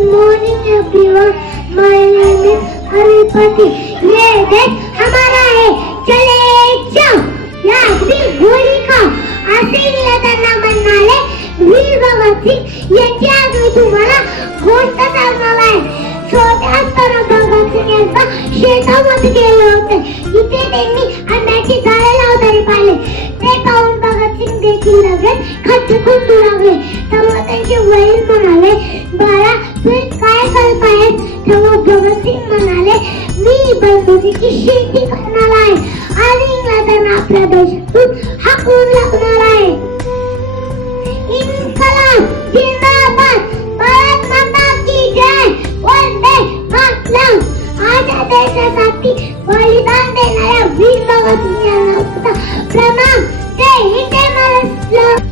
morning everyone. My name is Haripati. ये देश हमारा है, चले जाओ यात्री गोली खाओ. असे इंग्रजांना म्हणणारे वीर भगतसिंग यांची आज मी तुम्हाला गोष्ट सांगणार आहे. छोट्या असताना भगतसिंग यांचा शेतामध्ये गेले होते. इथे त्यांनी आंब्याची झाडे लावताना पाहिले. ते पाहून भगतसिंग देखील लगेच खच्चीकून लागले. तेव्हा त्यांचे वडील म्हणाले, बाळा तू काय करत आहेस? तेव्हा भगतसिंग म्हणाले, मी बंदुकीची शेती करणार आहे आणि इंग्रजांना आपल्या देशातून हाकून लावणार आहे. इन्कलाब जिंदाबाद, भारत माता की जय, वंदे मातरम. माझ्या देशासाठी बलिदान देणाऱ्या वीर भगतसिंग यांना प्रणाम. जय हिंद, जय महाराष्ट्र.